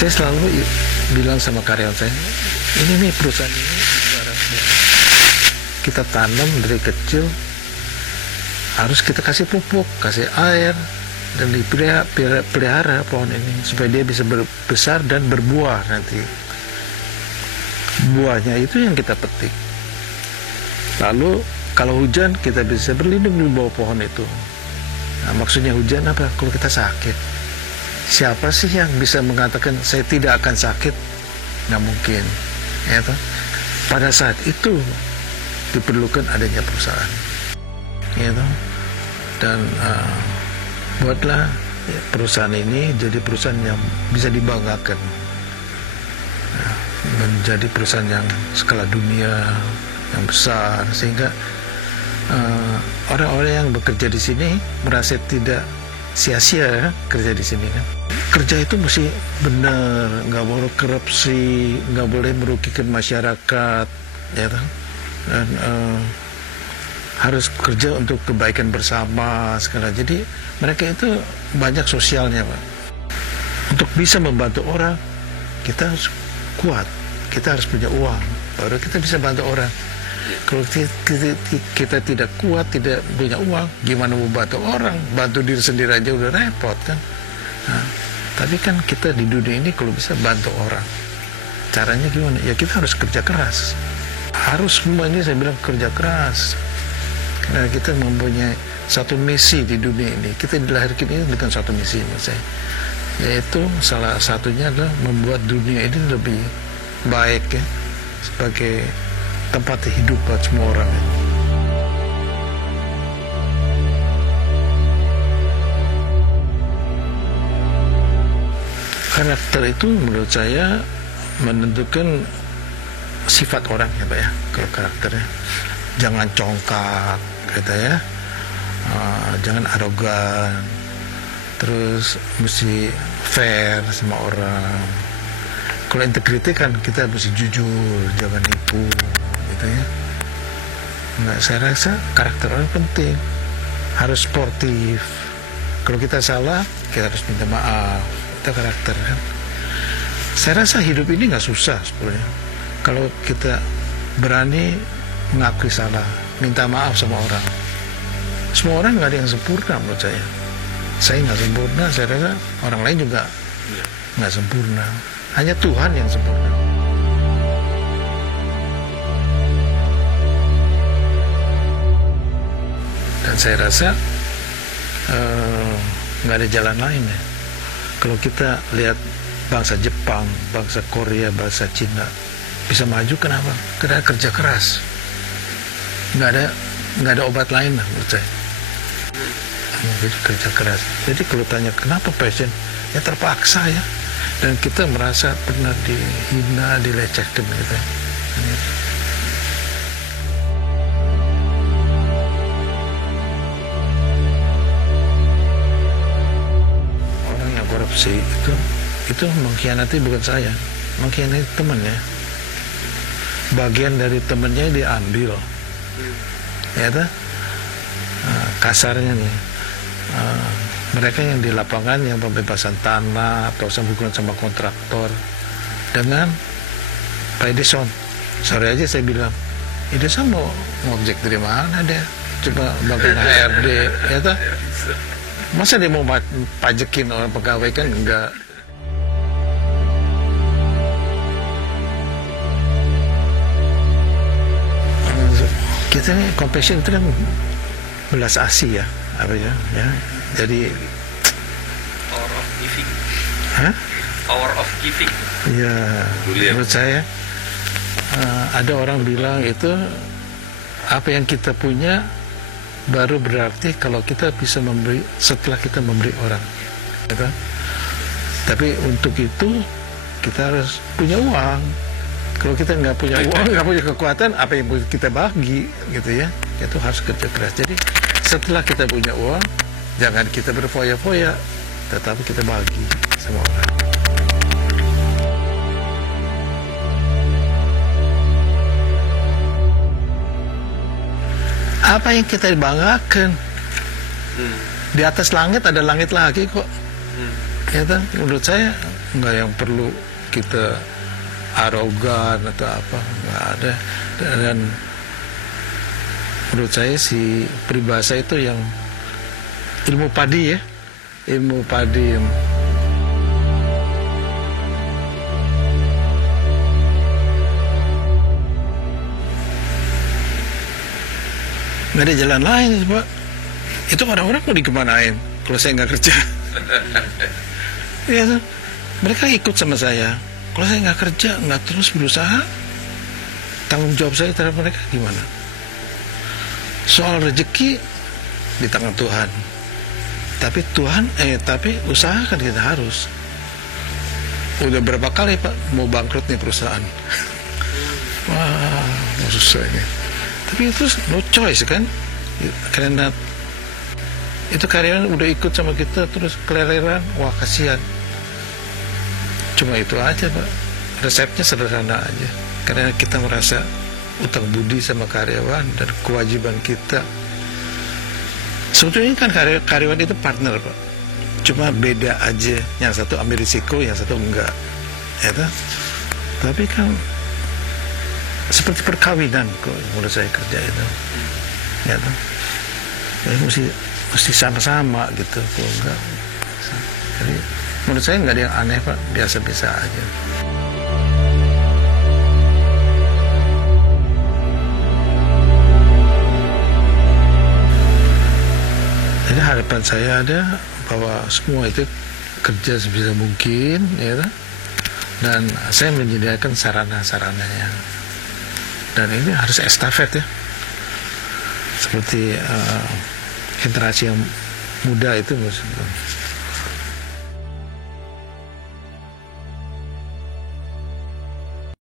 Saya selalu bilang sama karyawan saya, ini nih perusahaan ini kita tanam dari kecil, harus kita kasih pupuk, kasih air, dan dipelihara pohon ini supaya dia bisa besar dan berbuah nanti. Buahnya itu yang kita petik. Lalu kalau hujan kita bisa berlindung di bawah pohon itu. Nah, maksudnya hujan apa? Kalau kita sakit, siapa sih yang bisa mengatakan saya tidak akan sakit? Nggak mungkin, ya toh? Pada saat itu diperlukan adanya perusahaan, ya toh? Dan buatlah perusahaan ini jadi perusahaan yang bisa dibanggakan, menjadi perusahaan yang skala dunia yang besar, sehingga orang-orang yang bekerja di sini merasa tidak sia-sia kerja di sini kan. Kerja itu mesti benar, nggak boleh korupsi, nggak boleh merugikan masyarakat, ya kan? Dan harus kerja untuk kebaikan bersama segala. Jadi mereka itu banyak sosialnya, Pak. Untuk bisa membantu orang, kita harus kuat, kita harus punya uang, baru kita bisa bantu orang. Kalau kita tidak kuat, tidak punya uang, gimana mau bantu orang? Bantu diri sendiri aja udah repot kan. Nah, tapi kan kita di dunia ini kalau bisa bantu orang, caranya gimana? Ya kita harus kerja keras. Harus semua ini saya bilang kerja keras. Karena kita mempunyai satu misi di dunia ini. Kita dilahirkan ini dengan satu misi menurut saya. Yaitu salah satunya adalah membuat dunia ini lebih baik ya, sebagai tempat hidup buat semua orang. Karakter itu menurut saya menentukan sifat orang ya Pak ya. Kalau karakternya jangan congkak gitu ya, jangan arogan, terus mesti fair sama orang. Kalau integriti kan kita mesti jujur, jangan nipu gitu ya. Nah, saya rasa karakter orang penting, harus sportif. Kalau kita salah, kita harus minta maaf. Itu karakter kan. Saya rasa hidup ini nggak susah sebenarnya. Kalau kita berani mengakui salah, minta maaf sama orang. Semua orang nggak ada yang sempurna menurut saya. Saya nggak sempurna, saya rasa orang lain juga nggak sempurna. Hanya Tuhan yang sempurna. Dan saya rasa nggak ada jalan lain ya. Kalau kita lihat bangsa Jepang, bangsa Korea, bangsa Cina bisa maju, kenapa? Karena kerja keras. Nggak ada obat lain lah menurut saya. Jadi kerja keras. Jadi kalau tanya kenapa passion, ya terpaksa ya. Dan kita merasa pernah dihina, dilecehkan gitu. Orang yang korupsi itu mengkhianati bukan saya, mengkhianati temannya. Bagian dari temannya diambil, ya tuh. Kasarnya nih. Mereka yang di lapangan yang pembebasan tanah atau hubungan sama kontraktor dengan Pak Edison. Sore aja saya bilang, Edison mau ngojek dari mana dia? Coba bagian HRD, ya toh? Masa dia mau pajekin orang pegawai, kan enggak. Kita nih compassion itu kan belas asih ya, apa ya? Jadi power of giving. Hah? Power of giving. Ya, menurut saya ada orang bilang itu apa yang kita punya baru berarti kalau kita bisa memberi setelah kita memberi orang. Gitu? Tapi untuk itu kita harus punya uang. Kalau kita nggak punya uang, nggak punya kekuatan, apa yang kita bagi, gitu ya? Itu harus kerja keras. Jadi setelah kita punya uang, jangan kita berfoya-foya, tetapi kita bagi sama orang. Apa yang kita banggakan? Di atas langit ada langit lagi kok. Ya, menurut saya nggak yang perlu kita arogan atau apa, nggak ada. Dan menurut saya si peribahasa itu yang ilmu padi ya, ilmu padi yang nggak ada jalan lain Pak. Itu orang-orang mau dikemanain kalau saya nggak kerja? Ya, mereka ikut sama saya. Kalau saya nggak kerja, nggak terus berusaha, tanggung jawab saya terhadap mereka gimana? Soal rezeki di tangan Tuhan. Tapi usaha kan kita harus. Udah berapa kali Pak mau bangkrut nih perusahaan? Wah, susah ini. Tapi itu no choice kan, karena itu karyawan udah ikut sama kita terus keleleran, wah kasihan. Cuma itu aja Pak, resepnya sederhana aja, karena kita merasa utang budi sama karyawan dan kewajiban kita. Sebetulnya kan karyawan itu partner Pak, cuma beda aja, yang satu ambil risiko, yang satu enggak, ya kan? Tapi kan seperti perkawinan kok menurut saya kerja itu, ya kan? Jadi mesti sama-sama gitu, kalau enggak. Jadi menurut saya nggak ada yang aneh Pak, biasa-biasa aja. Jadi harapan saya ada bahwa semua itu kerja sebisa mungkin, ya kan? Dan saya menyediakan sarana-sarananya. Dan ini harus estafet ya, seperti generasi yang muda itu maksudnya.